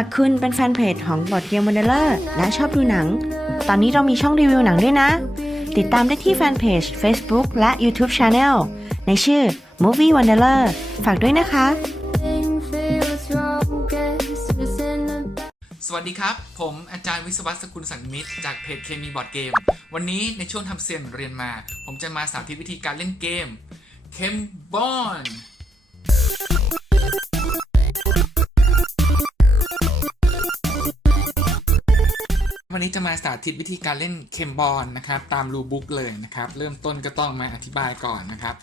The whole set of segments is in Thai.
ากคุณเป็นแฟนเพจของบอดเกมวันเดอร์และชอบดูหนัง ตอนนี้เรามีช่องรีวิวหนังด้วยนะ ติดตามได้ที่แฟนเพจ Facebook และ YouTube Channel ในชื่อ Movie Wanderer ฝากด้วยนะคะ สวัสดีครับ ผมอาจารย์วิศวัตสกุลสังมิตรจากเพจเคมีบอร์ดเกม วันนี้ในช่วงทำเซียนเรียนมา ผมจะมาสาธิตวิธีการเล่นเกมเคมบอน วันนี้จะมาสาธิตวิธีการเล่นเคมบอลนะครับตามรูบุ๊กเลยนะครับ เริ่มต้นก็ต้องมาอธิบายก่อนนะครับ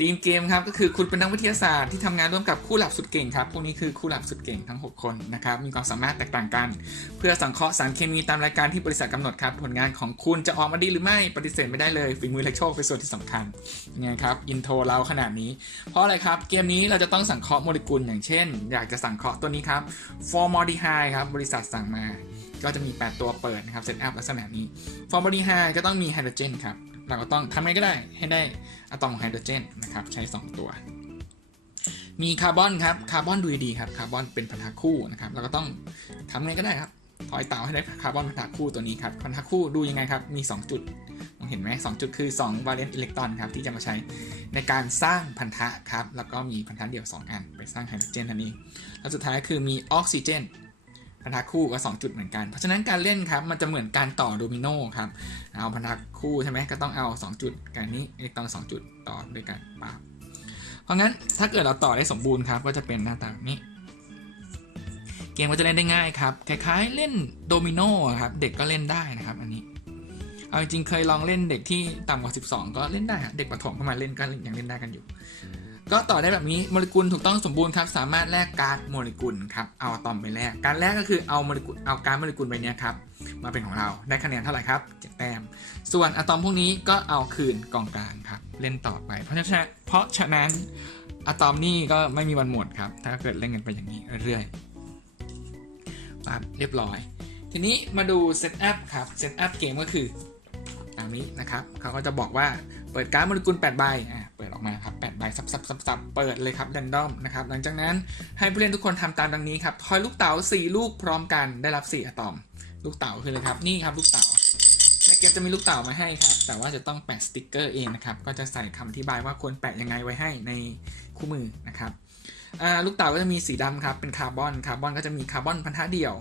ทีมเกมครับก็คือคุณเป็นนักวิทยาศาสตร์ที่ทำงานร่วมกับคู่หลับสุดเก่งครับพวกนี้คือคู่หลับสุดเก่งทั้ง 6 คนนะครับมีความสามารถแตกต่างกัน เพื่อสังเคราะห์สารเคมีตามรายการที่บริษัทกำหนดครับผลงานของคุณจะออกมาดีหรือไม่ปฏิเสธไม่ได้เลยฝีมือและโชคเป็นส่วนที่สำคัญยังไงครับอินโทรเราขนาดนี้ เพราะอะไรครับเกมนี้เราจะต้องสังเคราะห์โมเลกุลอย่างเช่น อยากจะสังเคราะห์ตัวนี้ครับฟอร์มอลดีไฮครับบริษัทสั่งมา ก็จะมี 8 ตัวเปิดนะครับเซตอัพลักษณะนี้ฟอร์มอลีไฮก็ต้องมีไฮโดรเจนครับ เราก็ต้องทำไงก็ได้ให้ได้อะตอมของไฮโดรเจนนะครับใช้ 2 ตัว มีคาร์บอนครับคาร์บอนดูดีครับคาร์บอนเป็นพันธะคู่นะครับเราก็ต้องทำไงก็ได้ครับถอยเต่าให้ได้คาร์บอนพันธะคู่ตัวนี้ครับพันธะคู่ดูยังไงครับมี 2 จุดมองเห็นไหมสจุดคือ2 valence electron ครับที่จะมาใช้ในการสร้างพันธะครับ แล้วก็มีพันธะเดี่ยว 2 อัน ไปสร้างไฮโดรเจนทันนี้ แล้วสุดท้ายคือมีออกซิเจน พันธะคู่ก็ 2 จุดเหมือนกัน เพราะฉะนั้นการเล่นครับมันจะเหมือนการต่อโดมิโนครับ เอาพันธะคู่ใช่ไหมก็ต้องเอา 2 จุดกันนี้อิเล็กตอน2จุดต่อด้วยกันปาบเพราะงั้นถ้าเกิดเราต่อได้สมบูรณ์ครับก็จะเป็นหน้าตาแบบนี้ เกมก็จะเล่นได้ง่ายครับ คล้ายๆเล่นโดมิโนครับเด็กก็เล่นได้นะครับอันนี้เอาจริงเคยลองเล่นเด็กที่ต่ำกว่า 12 ก็เล่นได้เด็กประถมเข้ามาเล่นก็ยังเล่นได้กันอยู่ ก็ต่อได้แบบนี้โมเลกุลถูกต้องสมบูรณ์ครับ สามารถแลกการโมเลกุลครับ เอาอะตอมไปแลก การแลกก็คือเอาโมเลกุลเอาการโมเลกุลใบเนี้ยครับ มาเป็นของเรา ได้คะแนนเท่าไหร่ครับเจ็ดแต้ม ส่วนอะตอมพวกนี้ก็เอาคืนกองกลางครับ เล่นต่อไป เพราะฉะนั้นเพราะฉะนั้นอะตอมนี่ก็ไม่มีวันหมดครับ ถ้าเกิดเล่นกันไปอย่างนี้เรื่อยๆปั๊บเรียบร้อย ทีนี้มาดูเซตอัพครับ เซตอัพเกมก็คือ ตามนี้นะครับเขาก็จะบอกว่าเปิดการ์ดโมเลกุล8ใบอ่าเปิดออกมาครับ8ใบซับซับซับซับเปิดเลยครับ r รนดอมนะครับหลังจากนั้นให้ผู้เล่นทุกคนทำตามดังนี้ครับทอยลูกเต๋า4 ลูกพร้อมกันได้รับ 4อะตอม ลูกเต๋าคืออะไรครับนี่ครับลูกเต๋าในเกมจะมีลูกเต๋ามาให้ครับ แต่ว่าจะต้องแปะสติกเกอร์เองนะครับ ก็จะใส่คำอธิบายว่าควรแปะยังไงไว้ให้ในคู่มือนะครับอ่าลูกเต๋าก็จะมีสีดำครับ เป็นคาร์บอน คาร์บอนก็จะมีคาร์บอนพันธะเดี่ยว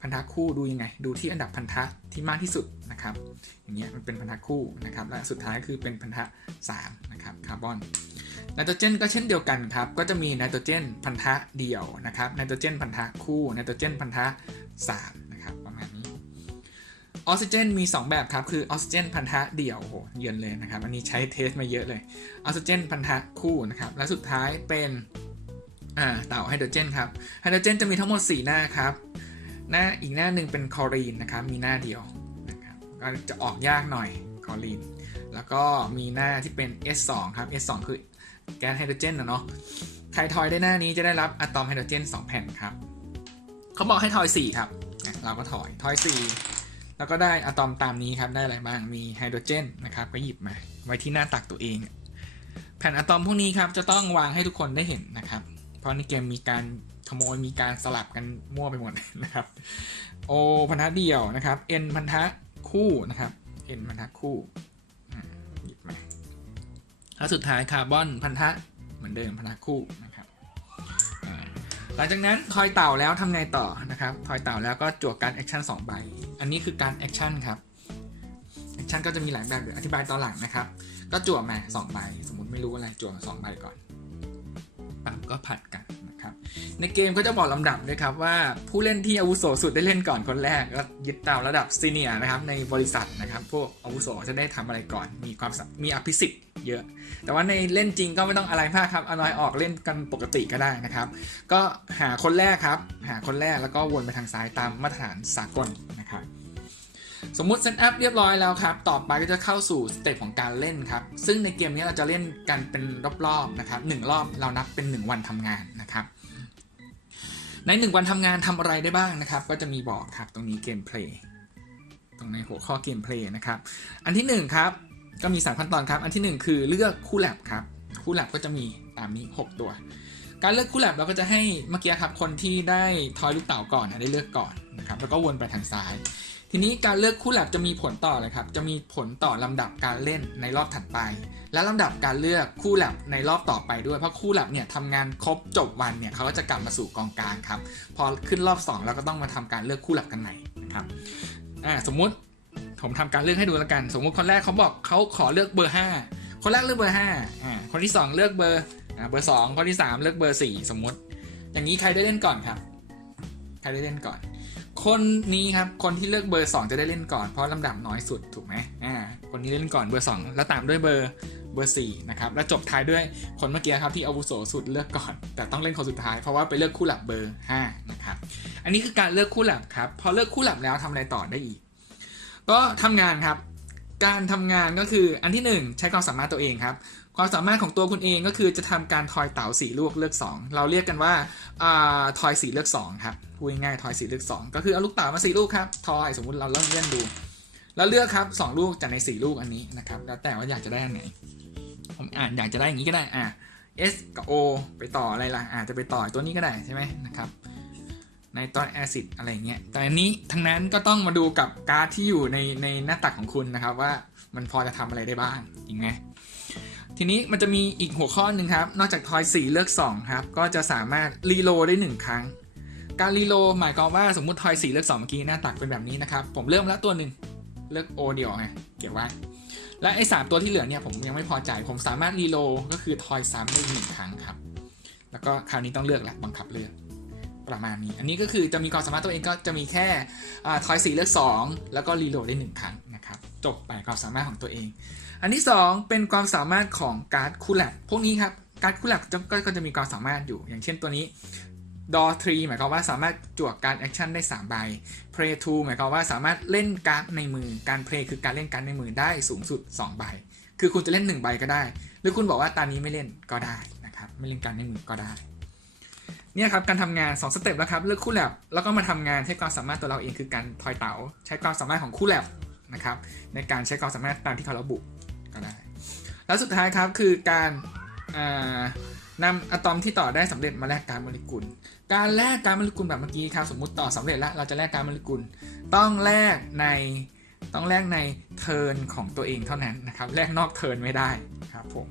พันธะคู่ดูยังไง ดูที่อันดับพันธะที่มากที่สุดนะครับ อย่างเงี้ยมันเป็นพันธะคู่นะครับ และสุดท้ายคือเป็นพันธะ3นะครับคาร์บอนไนโตรเจนก็เช่นเดียวกันครับ ก็จะมีไนโตรเจนพันธะเดี่ยวนะครับ ไนโตรเจนพันธะคู่ไนโตรเจนพันธะ3นะครับประมาณนี้ ออกซิเจนมี 2 แบบครับ คือออกซิเจนพันธะเดี่ยวโอ้โหเยือนเลยนะครับ อันนี้ใช้เทสมาเยอะเลย ออกซิเจนพันธะคู่นะครับ และสุดท้ายเป็นเต่าไฮโดรเจนครับ ไฮโดรเจนจะมีทั้งหมด 4 หน้าครับ หน้าอีกหน้าหนึ่งเป็นคลอรีนนะครับมีหน้าเดียวนะครับก็จะออกยากหน่อยคลอรีน แล้วก็มีหน้าที่เป็น S2 ครับ S2 คือแก๊สไฮโดรเจนนะเนาะใครทอยได้หน้านี้จะได้รับอะตอมไฮโดรเจน 2 แผ่นครับเขาบอกให้ทอย 4 ครับ เราก็ถอยทอย 4 แล้วก็ได้อะตอมตามนี้ครับ ได้อะไรบ้าง มีไฮโดรเจนนะครับ ก็หยิบมาไว้ที่หน้าตักตัวเอง แผ่นอะตอมพวกนี้ครับ จะต้องวางให้ทุกคนได้เห็นนะครับ เพราะในเกมมีการ ขโมยมีการสลับกันมั่วไปหมดนะครับ O พันธะเดี่ยวนะครับ N พันธะคู่นะครับ N พันธะคู่หยิบมาแล้วสุดท้ายคาร์บอนพันธะเหมือนเดิมพันธะคู่นะครับหลังจากนั้นทอยเต่าแล้วทำไงต่อนะครับทอยเต่าแล้วก็จวการแอคชั่น2ใบ อันนี้คือการแอคชั่นครับแอคชั่นก็จะมีหลายแบบเดี๋ยวอธิบายตอนหลังนะครับ ก็จั่วมา2ใบสมมติไม่รู้อะไรจั่วมา2ใบก่อนปั๊บก็ผัดกัน ครับในเกมก็จะบอกลำดับด้วยครับว่าผู้เล่นที่อาวุโสสุดได้เล่นก่อนคนแรกก็ยึดตามระดับซีเนียนะครับในบริษัทนะครับพวกอาวุโสจะได้ทำอะไรก่อน มีความมีอภิสิทธิ์เยอะ แต่ว่าในเล่นจริงก็ไม่ต้องอะไรมากครับเอาน้อยออกเล่นกันปกติก็ได้นะครับ ก็หาคนแรกครับ หาคนแรกแล้วก็วนไปทางซ้ายตามมาตรฐานสากลนะครับ สมมุติเซตอัพเรียบร้อยแล้วครับ ต่อไปก็จะเข้าสู่สเต็ปของการเล่นครับ ซึ่งในเกมนี้เราจะเล่นกันเป็นรอบๆนะครับหนึ่งรอบเรานับเป็น 1 วันทำงานนะครับ ใน 1 วันทำงานทำอะไรได้บ้างนะครับ ก็จะมีบอกครับตรงนี้เกมเพลย์ตรงในหัวข้อเกมเพลย์นะครับ อันที่1ครับก็มี 3 ขั้นตอนครับ อันที่ 1 คือเลือกคู่แลบครับ คู่แลบก็จะมีตามนี้ 6 ตัว การเลือกคู่แลบเราก็จะให้เมื่อกี้ครับ คนที่ได้ทอยลูกเต๋าก่อนนะได้เลือกก่อนนะครับ แล้วก็วนไปทางซ้าย ทีนี้การเลือกคู่แลบจะมีผลต่อเลยครับ จะมีผลต่อลำดับการเล่นในรอบถัดไป และลำดับการเลือกคู่แลบในรอบต่อไปด้วย เพราะคู่แลบเนี่ยทำงานครบจบวันเนี่ยเขาก็จะกลับมาสู่กองกลางครับ พอขึ้นรอบ2เราก็ต้องมาทำการเลือกคู่แลบกันใหม่นะครับ อ่าสมมุติผมทำการเลือกให้ดูแล้วกัน สมมุติคนแรกเขาบอกเขาขอเลือกเบอร์ 5 คนแรกเลือกเบอร์5อ่า คนที่ 2 เลือกเบอร์ อ่า เบอร์ 2 คนที่ 3 เลือกเบอร์ 4 สมมุติ อย่างนี้ใครได้เล่นก่อนครับ ใครได้เล่นก่อน คนนี้ครับ คนที่เลือกเบอร์ 2 จะได้เล่นก่อนเพราะลำดับน้อยสุดถูกไหมอ่า คนนี้เล่นก่อนเบอร์ 2 แล้วตามด้วยเบอร์เบอร์4นะครับแล้วจบท้ายด้วยคนเมื่อกี้ครับที่อาวุโสสุดเลือกก่อน แต่ต้องเล่นคนสุดท้ายเพราะว่าไปเลือกคู่หลับเบอร์5นะครับอันนี้คือการเลือกคู่หลับครับพอเลือกคู่หลับแล้วทำอะไรต่อได้อีก ก็ทำงานครับ การทำงานก็คืออันที่หนึ่งใช้ความสามารถตัวเองครับ ความสามารถของตัวคุณเองก็คือจะทำการทอยเต๋าสี่ลูกเลือก 2 เราเรียกกันว่าอทอยสี่เลือก2ครับพูดง่ายๆทอยสี่เลือก 2 ก็คือเอาลูกเต๋ามาสี่ลูกครับทอยสมมุติเราเริ่มเล่นดู แล้วเลือกครับสองลูกจากในสี่ลูกอันนี้นะครับแล้วแต่ว่าอยากจะได้อันไหนผมอ่านอยากจะได้อย่างนี้ก็ได้อะ S กับ O ไปต่ออะไรล่ะอาจจะไปต่อตัวนี้ก็ได้ใช่ไหมนะครับ ในตอนแอซิดอะไรเงี้ยแต่อันนี้ทั้งนั้นก็ต้องมาดูกับการ์ดที่อยู่ในในหน้าตักของคุณนะครับว่ามันพอจะทำอะไรได้บ้างจริงไหมทีนี้มันจะมีอีกหัวข้อหนึ่งครับ นอกจากทอย 4 เลือก 2 ครับ ก็จะสามารถรีโลได้ 1 ครั้ง การรีโลหมายความว่าสมมติทอย 4 เลือก 2 เมื่อกี้หน้าตักเป็นแบบนี้นะครับ ผมเริ่มแล้วตัวหนึ่งเลือก O เดียวไงเก็บไว้ และไอ้สามตัวที่เหลือเนี่ยผมยังไม่พอใจ ผมสามารถรีโลก็คือทอยซ้ำได้หนึ่งครั้งครับ แล้วก็คราวนี้ต้องเลือกแหละบังคับเลือก ประมาณนี้ อันนี้ก็คือจะมีความสามารถตัวเองก็จะมีแค่ทอยสีเลือก2 แล้วก็รีโหลดได้ 1 ครั้งนะครับ จบไปความสามารถของตัวเอง อันที่ 2 เป็นความสามารถของการ์ดคูลแลบพวกนี้ครับ การ์ดคูลแลบก็ก็จะมีความสามารถอยู่ อย่างเช่นตัวนี้ดอทรีหมายความว่าสามารถจวกการแอคชั่นได้3ใบ Play to หมายความว่าสามารถเล่นการ์ดในมือ การ Play คือการเล่นการ์ดในมือได้สูงสุด 2 ใบ คือคุณจะเล่น 1 ใบก็ได้ หรือคุณบอกว่าตานี้ไม่เล่นก็ได้นะครับ ไม่เล่นการดในมือก็ได้ เนี่ยครับการทำงาน2สเต็ปแล้วครับเลือกคู่แลบแล้วก็มาทำงานใช้ความสามารถตัวเราเองคือการทอยเต๋าใช้ความสามารถของคู่แลบนะครับในการใช้ความสามารถตามที่เขาระบุก็ได้แล้วสุดท้ายครับคือการอ่านำอะตอมที่ต่อได้สำเร็จมาแลกการโมเลกุล การแลกการโมเลกุลแบบเมื่อกี้ครับสมมุติต่อสำเร็จแล้วเราจะแลกการโมเลกุล ต้องแลกในต้องแลกในเทิร์นของตัวเองเท่านั้นนะครับแลกนอกเทิร์นไม่ได้ครับผม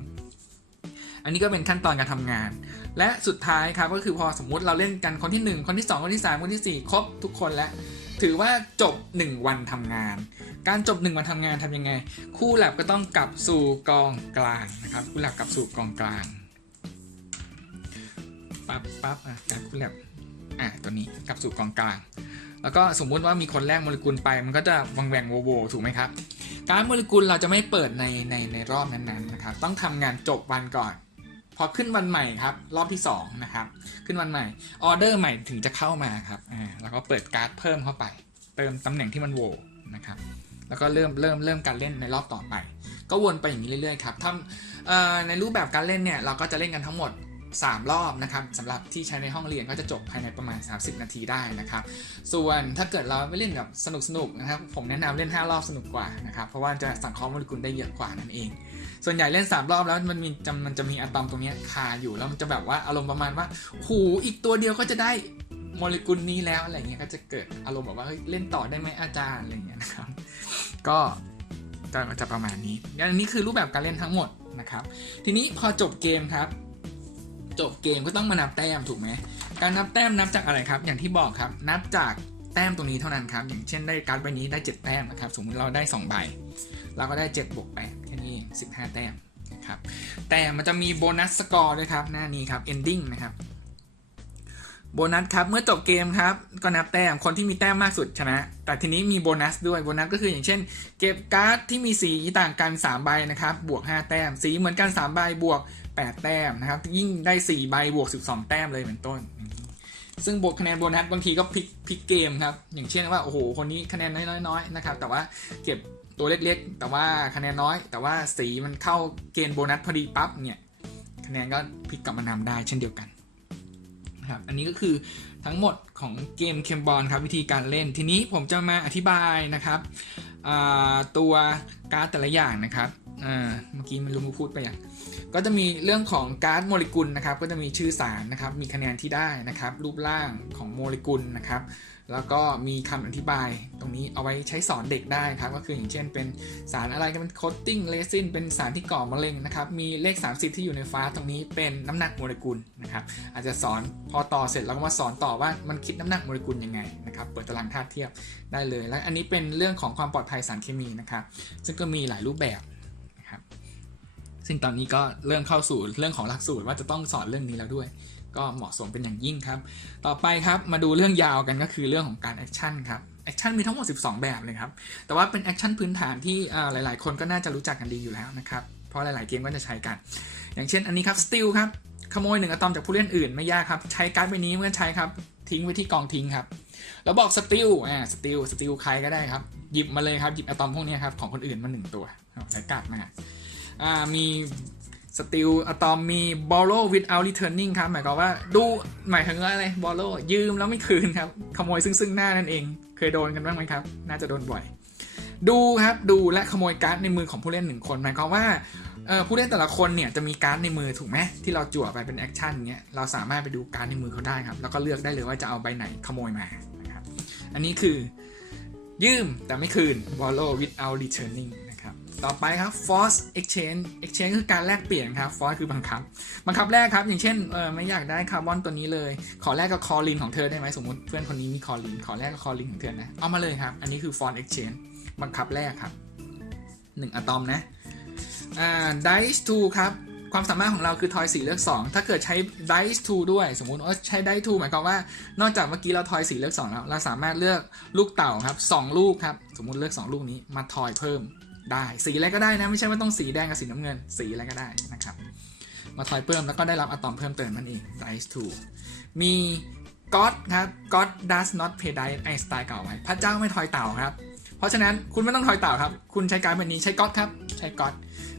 นนี้ก็เป็นขั้นตอนการทำงาน และสุดท้ายครับก็คือพอสมมุติเราเล่นกันคนที่ 1 คนที่ 2 คนที่ 3 คนที่ 4 ครบทุกคนแล้ว ถือว่าจบ 1 วันทำงาน การจบ 1 วันทำงานทำยังไง คู่แลบก็ต้องกลับสู่กองกลางนะครับคู่แลบกลับสู่กองกลางปั๊บปั๊บอะการคู่แลบอะตัวนี้กลับสู่กองกลาง แล้วก็สมมุติว่ามีคนแรกโมเลกุลไป มันก็จะวังแหวงโวโวถูกไหมครับการโมเลกุลเราจะไม่เปิดในในในรอบนั้นๆนะครับ ต้องทำงานจบวันก่อน พอขึ้นวันใหม่ครับ รอบที่2นะครับ ขึ้นวันใหม่ออเดอร์ใหม่ถึงจะเข้ามาครับอ่าแล้วก็เปิดการ์ดเพิ่มเข้าไป เติมตำแหน่งที่มันโหวนะครับ แล้วก็เริ่มเริ่มเริ่มการเล่นในรอบต่อไป ก็วนไปอย่างนี้เรื่อยๆครับทำเอ่อในรูปแบบการเล่นเนี่ยเราก็จะเล่นกันทั้งหมด 3 รอบนะครับสำหรับที่ใช้ในห้องเรียนก็จะจบภายในประมาณ 30 นาทีได้นะครับ ส่วนถ้าเกิดเราไม่เล่นแบบสนุกสนุกๆนะครับ ผมแนะนำเล่น 5 รอบสนุกกว่านะครับ เพราะว่าจะสังเคราะห์โมเลกุลได้เยอะกว่านั่นเอง ส่วนใหญ่เล่น 3 รอบแล้วมันมีจะมันจะมีอะตอมตรงนี้คาอยู่แล้วมันจะแบบว่าอารมณ์ประมาณว่าหูอีกตัวเดียวก็จะได้โมเลกุลนี้แล้วอะไรเงี้ยก็จะเกิดอารมณ์แบบว่าเฮ้ยเล่นต่อได้ไหมอาจารย์อะไรเงี้ยนะครับ ก็จะจะประมาณนี้อันนี้คือรูปแบบการเล่นทั้งหมดนะครับ ทีนี้พอจบเกมครับ จบเกมก็ต้องมานับแต้มถูกไหมการนับแต้มนับจากอะไรครับ อย่างที่บอกครับ นับจากแต้มตรงนี้เท่านั้นครับ อย่างเช่นได้การ์ดใบนี้ได้ 7 แต้มนะครับ สมมติเราได้ 2 ใบ เราก็ได้7บวก8แค่นี้ 15 แต้มนะครับ แต่มันจะมีโบนัสสกอร์ด้วยครับ หน้านี้ครับ ending นะครับ โบนัสครับ เมื่อจบเกมครับ ก็นับแต้ม คนที่มีแต้มมากสุดชนะ แต่ทีนี้มีโบนัสด้วย โบนัสก็คืออย่างเช่น เก็บการ์ดที่มีสีต่างกัน3ใบนะครับ บวก 5 แต้ม สีเหมือนกัน3ใบบวก 8 แต้มนะครับ ยิ่งได้ 4 ใบบวก 12 แต้มเลยเป็นต้น ซึ่งบวกคะแนนโบนัสบางทีก็พลิกพลิกเกมครับ อย่างเช่นว่าโอ้โหคนนี้คะแนนน้อยๆนะครับ แต่ว่าเก็บตัวเล็กๆ แต่ว่าคะแนนน้อย แต่ว่าสีมันเข้าเกณฑ์โบนัสพอดีปั๊บเนี่ยคะแนนก็พลิกกลับมานำได้เช่นเดียวกันครับอันนี้ก็คือทั้งหมดของเกมเคมบอลครับวิธีการเล่นทีนี้ผมจะมาอธิบายนะครับตัวการ์ดแต่ละอย่างนะครับ อ่าเมื่อกี้ไม่รู้มูพูดไปอย่างก็จะมีเรื่องของก๊าซโมเลกุลนะครับ ก็จะมีชื่อสารนะครับ มีคะแนนที่ได้นะครับ รูปร่างของโมเลกุลนะครับ แล้วก็มีคำอธิบายตรงนี้เอาไว้ใช้สอนเด็กได้ครับ ก็คืออย่างเช่นเป็นสารอะไรก็เป็นโคตติ้งเรซินเป็นสารที่ก่อมะเร็งนะครับ มีเลข 30 ที่อยู่ในฟ้าตรงนี้เป็นน้ำหนักโมเลกุลนะครับ อาจจะสอนพอต่อเสร็จแล้วก็มาสอนต่อว่ามันคิดน้ำหนักโมเลกุลยังไงนะครับ เปิดตารางธาตุเทียบได้เลย และอันนี้เป็นเรื่องของความปลอดภัยสารเคมีนะครับ ซึ่งก็มีหลายรูปแบบ ซึ่งตอนนี้ก็เริ่มเข้าสู่เรื่องของหลักสูตรว่าจะต้องสอนเรื่องนี้แล้วด้วย ก็เหมาะสมเป็นอย่างยิ่งครับ ต่อไปครับมาดูเรื่องยาวกันก็คือเรื่องของการแอคชั่นครับแอคชั่นมีทั้งหมด 12 แบบเลยครับ แต่ว่าเป็นแอคชั่นพื้นฐานที่หลาย ๆ คนก็น่าจะรู้จักกันดีอยู่แล้วนะครับ เพราะหลาย ๆ เกมก็จะใช้กัน อย่างเช่นอันนี้ครับสติลครับขโมยหนึ่งอะตอมจากผู้เล่นอื่นไม่ยากครับ ใช้การ์ดใบนี้เมื่อใช้ครับ ทิ้งไว้ที่กองทิ้งครับ แล้วบอกสติลอ่าสติลสติลใครก็ได้ครับ หยิบมาเลยครับ หยิบอะตอมพวกนี้ครับของคนอื่นมาหนึ่งตัวใช้การ์ดมา มีสติลอะตอมมี borrow without returning ครับ หมายความว่าดูหมายถึงว่าอะไร borrow ยืมแล้วไม่คืนครับ ขโมยซึ่งซึ่งหน้านั่นเอง เคยโดนกันบ้างไหมครับ น่าจะโดนบ่อย ดูครับดูและขโมยการ์ดในมือของผู้เล่นหนึ่งคน หมายความว่าผู้เล่นแต่ละคนเนี่ยจะมีการ์ดในมือถูกไหมที่เราจั่วไปเป็นแอคชั่นเงี้ยเราสามารถไปดูการ์ดในมือเขาได้ครับ แล้วก็เลือกได้เลยว่าจะเอาใบไหนขโมยมานะครับอันนี้คือยืมแต่ไม่คืน borrow without returning นะ ต่อไปครับ force exchange exchange คือการแลกเปลี่ยนครับ force คือบังคับ บังคับแรกครับ อย่างเช่นเออไม่อยากได้คาร์บอนตัวนี้เลย ขอแลกกับคอลินของเธอได้ไหมสมมติเพื่อนคนนี้มีคอลิน ขอแลกกับคอลินของเธอนะ เอามาเลยครับ อันนี้คือ force exchange บังคับแรกครับหนึ่งอะตอมนะอ่า dice 2ครับความสามารถของเราคือทอยสีเลือก 2 ถ้าเกิดใช้ dice 2ด้วย สมมุติว่าใช้ dice 2หมายความว่า นอกจากเมื่อกี้เราทอยสีเลือก 2 แล้ว เราสามารถเลือกลูกเต่าครับ 2 ลูกครับ สมมุติเลือก 2 ลูกนี้มาทอยเพิ่ม ได้สีอะไรก็ได้นะ ไม่ใช่ว่าต้องสีแดงกับสีน้ำเงิน สีอะไรก็ได้นะครับ มาทอยเพิ่มแล้วก็ได้รับอะตอมเพิ่มเติมนั่นเอง dice 2 มี God ครับ God does not pay dice ไอสไตน์เก่าไว้ พระเจ้าไม่ทอยเต่าครับ เพราะฉะนั้นคุณไม่ต้องทอยเต่าครับ คุณใช้การแบบนี้ใช้ God ครับ ใช้ God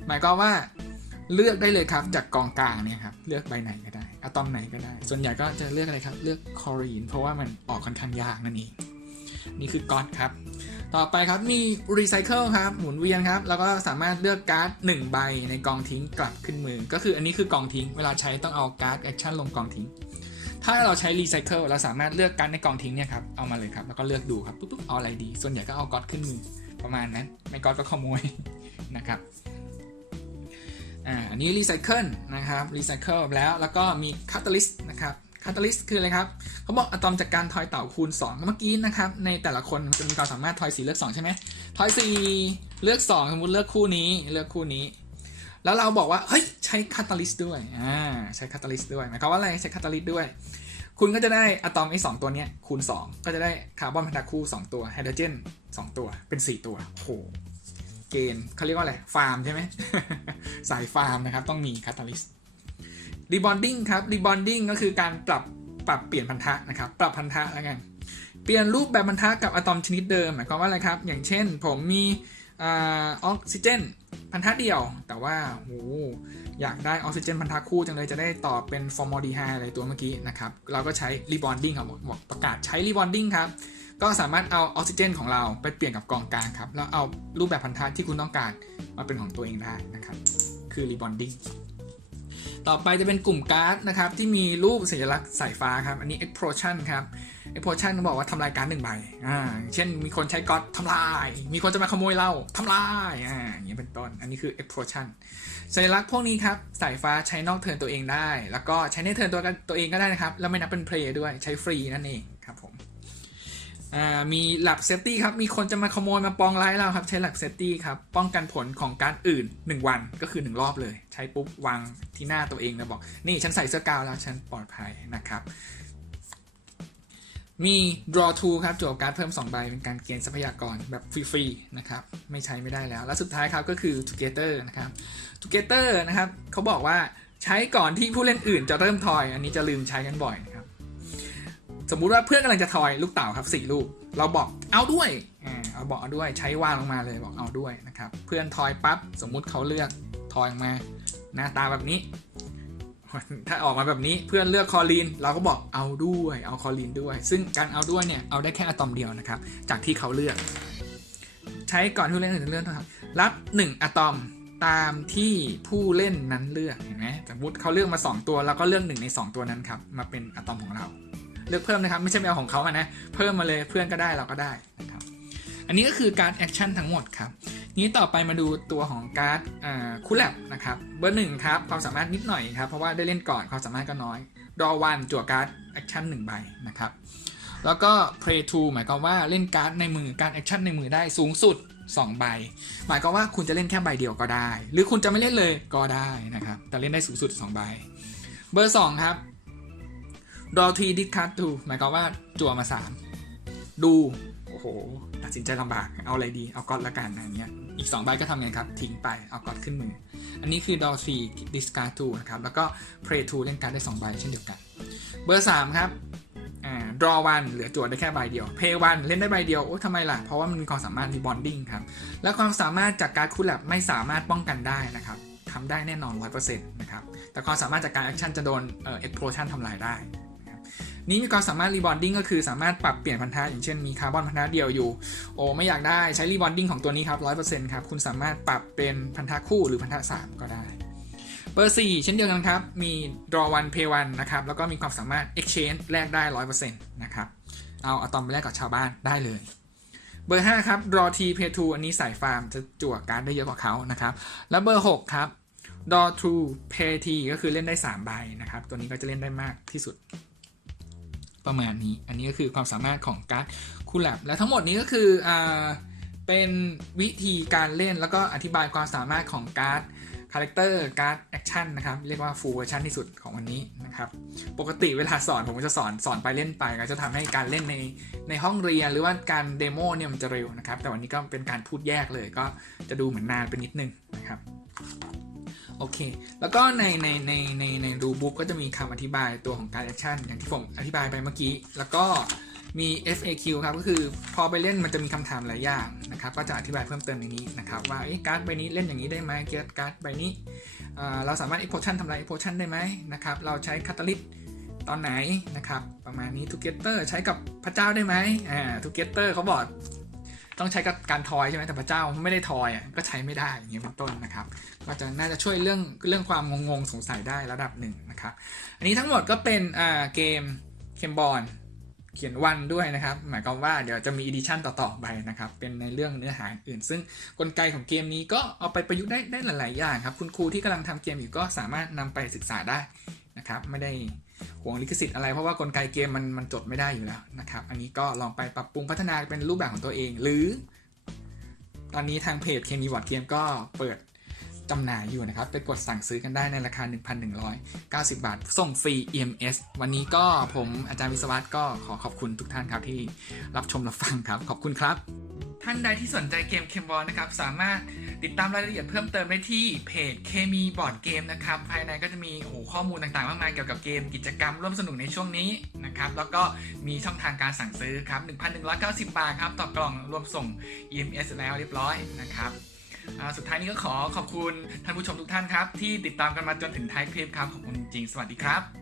หมายความว่าเลือกได้เลยครับจากกองกลางเนี่ยครับ เลือกใบไหนก็ได้อะตอมไหนก็ได้ ส่วนใหญ่ก็จะเลือกอะไรครับ เลือกคอรีนเพราะว่ามันออกค่อนข้างยากนั่นเอง นี่คือ God ครับ ต่อไปครับมี Recycle ครับหมุนเวียนครับ แล้วก็สามารถเลือกการ์ด1ใบในกองทิ้งกลับขึ้นมือ ก็คืออันนี้คือกองทิ้ง เวลาใช้ต้องเอาการ์ดแอคชั่นลงกองทิ้ง ถ้าเราใช้ Recycle เราสามารถเลือกการ์ดในกองทิ้งเนี่ยครับเอามาเลยครับแล้วก็เลือกดูครับปุ๊บๆเอาอะไรดี ส่วนใหญ่ก็เอาก๊อตขึ้นมือประมาณนั้น ไม่ก๊อตก็ขโมยนะครับอ่าอันนี้ Recycle นะครับ Recycle แล้วแล้วก็มี Catalyst นะครับ Catalyst คืออะไรครับเขาบอกอะตอมจากการทอยเต่าคูณ 2 เมื่อกี้นะครับ ในแต่ละคนมันจะมีความสามารถทอยสีเลือก 2 ใช่ไหมทอยสีเลือก 2 สมมติเลือกคู่นี้เลือกคู่นี้ แล้วเราบอกว่า เฮ้ย ใช้ Catalyst ด้วยอ่าใช้ Catalyst ด้วยหมายความว่าอะไรใช้ Catalyst ด้วย คุณก็จะได้อะตอมไอ้สองตัวเนี้ยคูณ 2 ก็จะได้คาร์บอนพันธะคู่ 2 ตัวไฮโดรเจน 2 ตัวเป็น 4 ตัวโหเกณฑ์เขาเรียกว่าอะไรฟาร์มใช่ไหมสายฟาร์มนะครับต้องมีคาตาลิสต์ รีบอนดิ้งครับรีบอนดิ้งก็คือการปรับปรับเปลี่ยนพันธะนะครับปรับพันธะแล้วกันเปลี่ยนรูปแบบพันธะกับอะตอมชนิดเดิมหมายความว่าอะไรครับ อย่างเช่น ผมมีออกซิเจนพันธะเดียว แต่ว่าโหอยากได้ออกซิเจนพันธะคู่จังเลยจะได้ต่อเป็นฟอร์มอลดีไฮอะไรตัวเมื่อกี้นะครับ เราก็ใช้รีบอนดิ้งครับบอกประกาศใช้รีบอนดิ้งครับ ก็สามารถเอาออกซิเจนของเราไปเปลี่ยนกับกองกลางครับ แล้วเอารูปแบบพันธะที่คุณต้องการมาเป็นของตัวเองได้นะครับ คือรีบอนดิ้ง ต่อไปจะเป็นกลุ่มการ์ดนะครับที่มีรูปสัญลักษณ์สายฟ้าครับ อันนี้ explosion ครับ explosion บอกว่าทำลายการ์ดหนึ่งใบอ่าเช่นมีคนใช้ก๊อตทำลาย มีคนจะมาขโมยเราทำลายอ่าอย่างนี้เป็นต้น อันนี้คือ explosion สัญลักษณ์พวกนี้ครับสายฟ้าใช้นอกเทิร์นตัวเองได้ แล้วก็ใช้ในเทิร์นตัวตัวเองก็ได้นะครับแล้วไม่นับเป็นเพลย์ด้วยใช้ฟรีนั่นเอง อ่ามีหลักเซฟตี้ครับ มีคนจะมาขโมยมาปองร้ายเราครับ ใช้หลักเซฟตี้ครับ ป้องกันผลของการอื่น 1 วันก็คือ 1 รอบเลย ใช้ปุ๊บวางที่หน้าตัวเองแล้วบอก นี่ฉันใส่เสื้อกาวแล้ว ฉันปลอดภัยนะครับ มี draw two ครับจั่วการ์ดเพิ่ม 2 ใบ เป็นการเกณฑ์ทรัพยากรแบบฟรีๆนะครับ ไม่ใช้ไม่ได้แล้ว และสุดท้ายครับก็คือ together นะครับ together นะครับเขาบอกว่าใช้ก่อนที่ผู้เล่นอื่นจะเริ่มทอย อันนี้จะลืมใช้กันบ่อย สมมุติว่าเพื่อนกำลังจะทอยลูกเต่าครับสี่ลูก เราบอกเอาด้วยอ่าเอาบอกเอาด้วยใช้วางลงมาเลยบอกเอาด้วยนะครับ เพื่อนทอยปั๊บสมมุติเขาเลือกทอยออกมา หน้าตาแบบนี้ ถ้าออกมาแบบนี้เพื่อนเลือกคอลีน เราก็บอกเอาด้วยเอาคอลีนด้วย ซึ่งการเอาด้วยเนี่ยเอาได้แค่อะตอมเดียวนะครับ จากที่เขาเลือก ใช้ก่อนที่ผู้เล่นอื่นเลือกนะครับรับ 1 อะตอมตามที่ผู้เล่นนั้นเลือกเห็นไหมสมมติเขาเลือกมา 2 ตัวเราก็เลือกหนึ่งใน 2 ตัวนั้นครับมาเป็นอะตอมของเรา เลือกเพิ่มนะครับ ไม่ใช่ไปเอาของเขาอะนะ เพิ่มมาเลยเพื่อนก็ได้เราก็ได้นะครับอันนี้ก็คือการแอคชั่นทั้งหมดครับนี้ต่อไปมาดูตัวของการ์ดคูลแลบนะครับเบอร์หนึ่งครับความสามารถนิดหน่อยครับเพราะว่าได้เล่นก่อนความสามารถก็น้อยรอวันจั่วการ์ดแอคชั่นหนึ่งใบนะครับแล้วก็ play to หมายความว่าเล่นการ์ดในมือการแอคชั่นในมือได้สูงสุด 2 ใบ หมายความว่าคุณจะเล่นแค่ใบเดียวก็ได้ หรือคุณจะไม่เล่นเลยก็ได้นะครับแต่เล่นได้สูงสุด 2 ใบ เบอร์ 2 ครับ draw three discard two หมายความว่าจั่วมา3ดูโอ้โหตัดสินใจลำบากเอาอะไรดีเอาก๊อตละกันอันเนี้ยอีก2ใบก็ทำไงครับ ทิ้งไปเอาก๊อตขึ้นมือ อันนี้คือ draw three discard two นะครับ แล้วก็ play two เล่นการ์ดได้2ใบเช่นเดียวกัน เบอร์ 3 ครับอ่า draw one เหลือจั่วได้แค่ใบเดียว play one เล่นได้ใบเดียว โอ้ทำไมล่ะ เพราะว่ามันมีความสามารถ rebonding ครับ และความสามารถจากการคูลแลบไม่สามารถป้องกันได้นะครับทำได้แน่นอน 100%นะครับ แต่ความสามารถจากการแอคชั่นจะโดนเอ่อ explosion ทำลายได้ นะครับนี่มีความสามารถ rebonding ก็คือสามารถปรับเปลี่ยนพันธะอย่างเช่นมีคาร์บอนพันธะเดียวอยู่ โอ้ไม่อยากได้ใช้ rebonding ของตัวนี้ครับ100%ครับคุณสามารถปรับเป็นพันธะคู่หรือพันธะ3ก็ได้เบอร์4เช่นเดียวกันครับ มี draw one pay one นะครับแล้วก็มีความสามารถ exchange แลกได้100%นะครับเอาอะตอมไปแลกกับชาวบ้านได้เลยเบอร์ 5 ครับ draw t pay two อันนี้สายฟาร์มจะจั่วการ์ดได้เยอะกว่าเขานะครับ แล้วเบอร์ 6 ครับ draw two pay t ก็คือเล่นได้ 3 ใบนะครับ ตัวนี้ก็จะเล่นได้มากที่สุด ประมาณนี้ อันนี้ก็คือความสามารถของการ์ดคูลแลบและทั้งหมดนี้ก็คืออ่าเป็นวิธีการเล่นแล้วก็อธิบายความสามารถของการ์ด คาแรคเตอร์การ์ดแอคชั่นนะครับ เรียกว่า full version ที่สุดของวันนี้นะครับ ปกติเวลาสอนผมก็จะสอนสอนไปเล่นไปก็จะทำให้การเล่นในในห้องเรียนหรือว่าการเดโมเนี่ยมันจะเร็วนะครับ แต่วันนี้ก็เป็นการพูดแยกเลยก็จะดูเหมือนนานไปนิดนึงนะครับโอเค แล้วก็ในในในในในรูบุ๊กก็จะมีคำอธิบายตัวของการแอคชั่นอย่างที่ผมอธิบายไปเมื่อกี้ แล้วก็ มี FAQ ครับก็คือพอไปเล่นมันจะมีคำถามหลายอย่างนะครับก็จะอธิบายเพิ่มเติมในนี้นะครับว่าเอ๊ะการ์ดใบนี้เล่นอย่างนี้ได้ไหมเกียร์การ์ดใบนี้เราสามารถ explosion ทำลาย explosion ได้ไหมนะครับเราใช้ catalyst ตอนไหนนะครับประมาณนี้ together ใช้กับพระเจ้าได้ไหมอ่า together เขาบอกต้องใช้กับการทอยใช่ไหมแต่พระเจ้าไม่ได้ทอยอะก็ใช้ไม่ได้อย่างเงี้ยเป็นต้นนะครับ ก็จะน่าจะช่วยเรื่องเรื่องความงงๆสงสัยได้ระดับหนึ่งนะครับ อันนี้ทั้งหมดก็เป็นเกมเคมบอล เขียนวันด้วยนะครับ หมายความว่าเดี๋ยวจะมีอีดิชั่นต่อๆไปนะครับ เป็นในเรื่องเนื้อหาอื่น ซึ่งกลไกของเกมนี้ก็เอาไปประยุกต์ได้ได้หลาย ๆ อย่างครับ คุณครูที่กำลังทำเกมอยู่ก็สามารถนำไปศึกษาได้นะครับ ไม่ได้ห่วงลิขสิทธิ์อะไรเพราะว่ากลไกเกมมันมันจดไม่ได้อยู่แล้วนะครับ อันนี้ก็ลองไปปรับปรุงพัฒนาเป็นรูปแบบของตัวเอง หรือ ตอนนี้ทางเพจเคมีวอร์ดเกมก็เปิด จำหน่ายอยู่นะครับ ไปกดสั่งซื้อกันได้ในราคา 1,190 บาท ส่งฟรี EMS วันนี้ก็ผมอาจารย์วิศวัตก็ขอขอบคุณทุกท่านครับที่รับชมรับฟังครับ ขอบคุณครับ ท่านใดที่สนใจเกมเคมบอลนะครับ สามารถติดตามรายละเอียดเพิ่มเติมได้ที่เพจเคมีบอร์ดเกมนะครับ ภายในก็จะมีโอ้ข้อมูลต่างๆ มากมายเกี่ยวกับเกมกิจกรรมร่วมสนุกในช่วงนี้นะครับ แล้วก็มีช่องทางการสั่งซื้อครับ 1,190 บาทครับ ต่อกล่องรวมส่ง EMS แล้วเรียบร้อยนะครับ สุดท้ายนี้ก็ขอขอบคุณท่านผู้ชมทุกท่านครับ ที่ติดตามกันมาจนถึงท้ายคลิปครับ ขอบคุณจริง สวัสดีครับ